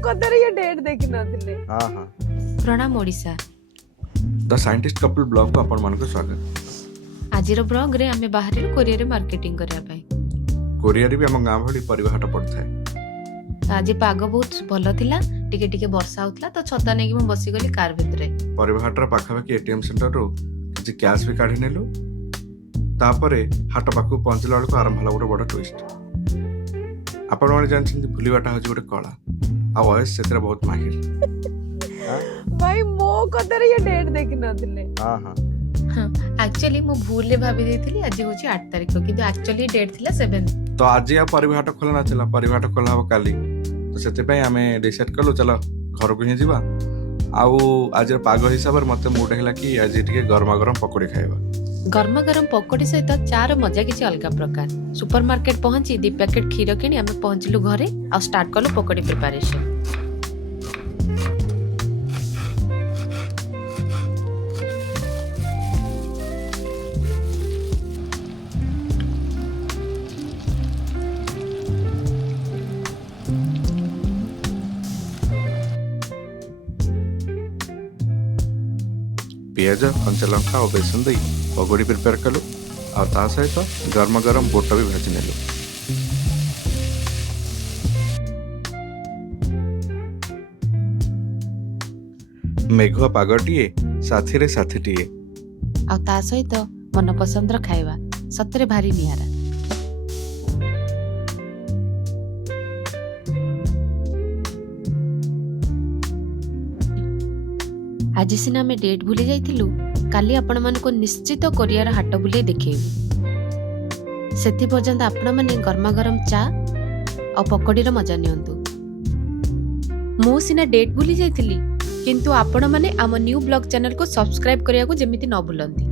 कदर ये डेट देखि नथिले। हाँ हाँ प्रणाम Odisha. The scientist couple blog को आपण मानको स्वागत। आजिर ब्लॉग रे आमे बाहर कोरियर मार्केटिंग करिया पाई। कोरियर भी हम गाँ भली परिवा हाट पड़ता है। आज पाग बहुत भल थिला, टिके टिके वर्षा होतला तो छता नै कि म बसी गली कार भितरे। परिवा हाटर पाखापाखि एटीएम सेंटर रो किछि कैश भी काढी नेलु। तापरे हाट पाखु पहुंचला बेलको आरंभ होला गोटे बड़ ट्विस्ट। आपण माने जानछन्ती भूलिबाटा होछि गोटे कला आ वयस सेतरे बहुत माहिर। भाई मो कदर ये डेट देखि नथिले। हां हां एक्चुअली मो भूल ले भाबी देथिली आज होछि 8 तारिख किंतु एक्चुअली डेट थिला 7। तो आज या परिवा हाट खोला नथिला, परिवा हाट खोला हो काली। तो सेते पय आमे डिसाइड करलो चलो घर को ही जीवा। आउ आज पाग हिसाब रे मते मूड हैला कि आज टिके गरमा गरम पकोड़ी खाइबा। गरमा गरम पकोड़ी सहित चार मजा किसी अलग प्रकार। सुपरमार्केट पहुंची 2 पैकेट क्षीर किनी आमे पहुंचलु घरे आ स्टार्ट करलो पकोड़ी प्रिपरेशन। पियाज कंचा लंका और बेसन दे पकोड़ी प्रिपेयर कलु और ता सहित गरमा गरम बोट भी भाजी नेलु। मेघुआ पागटिए साथी रे साथीटिए आ ता सहित मन पसंद र खाइबा सतरे भारी नियारा। आज सिना में डेट भूली जाइथिलु, काली आपण मन को निश्चित कोरियर हाट बुले देखेबु। सेति पर्यंत आपण माने गरमा गरम चा और पकोड़ी र मजा नियंतु। मो सिना डेट भूली जाइथिली किंतु आपण माने आम न्यू ब्लॉग चैनल को सब्सक्राइब करिया को जेमिति न भूलंती।